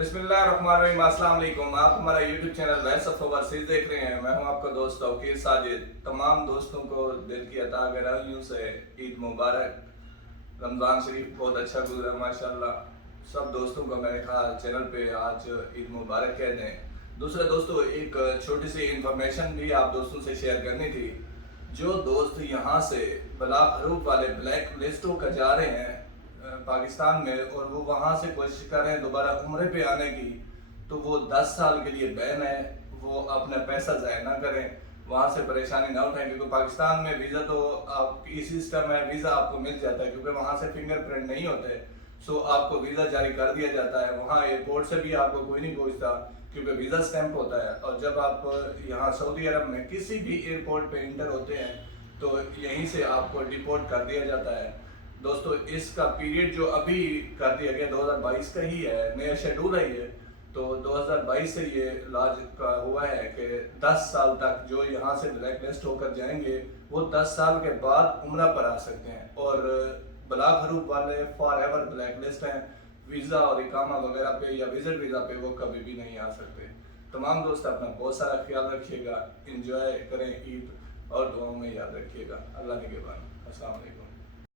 बिस्मिल्लाहिर्रहमानिर्रहीम। अस्सलाम वालेकुम। आप हमारा YouTube channel voice of overseas देख रहे हैं। मैं हूं आपका दोस्त तौकीर साजिद। तमाम दोस्तों को दिल की अता गहराइयों से ईद मुबारक। रमज़ान शरीफ बहुत अच्छा गुजरा माशाल्लाह। सब दोस्तों को मैंने कहा चैनल पे आज ईद मुबारक कह दें। दूसरे दोस्तों, एक छोटी सी इंफॉर्मेशन भी आप दोस्तों से शेयर करनी थी। जो दोस्त यहाँ से ब्लॉक हरूफ वाले ब्लैक लिस्टों का जा रहे हैं पाकिस्तान में, और वो वहाँ से कोशिश कर रहे हैं दोबारा उम्रे पे आने की, तो वो 10 साल के लिए बैन है। वो अपना पैसा ज़ाया ना करें, वहाँ से परेशानी ना उठाएं, क्योंकि पाकिस्तान में वीज़ा तो आप ई सिस्टम है, वीज़ा आपको मिल जाता है क्योंकि वहाँ से फिंगरप्रिंट नहीं होते। सो आपको वीज़ा जारी कर दिया जाता है। वहाँ एयरपोर्ट से भी आपको कोई नहीं पूछता क्योंकि वीज़ा स्टैंप होता है। और जब आप यहाँ सऊदी अरब में किसी भी एयरपोर्ट पे इंटर होते हैं तो यहीं से आपको डिपोर्ट कर दिया जाता है। दोस्तों, इसका पीरियड जो अभी कर दिया गया 2022 का ही है, नया शेड्यूल है ये। तो 2022 से ये लाज का हुआ है कि 10 साल तक जो यहाँ से ब्लैक लिस्ट होकर जाएंगे वो 10 साल के बाद उम्रा पर आ सकते हैं। और ब्लॉक हरूफ वाले फॉर एवर ब्लैक लिस्ट हैं। वीज़ा और इकामा वगैरह पे या विजिट वीज़ा पे वो कभी भी नहीं आ सकते। तमाम दोस्त अपना बहुत सारा ख्याल रखिएगा, इंजॉय करें ईद, और दुआओं में याद रखिएगा। अल्लाह निगहबान। अस्सलाम वालेकुम।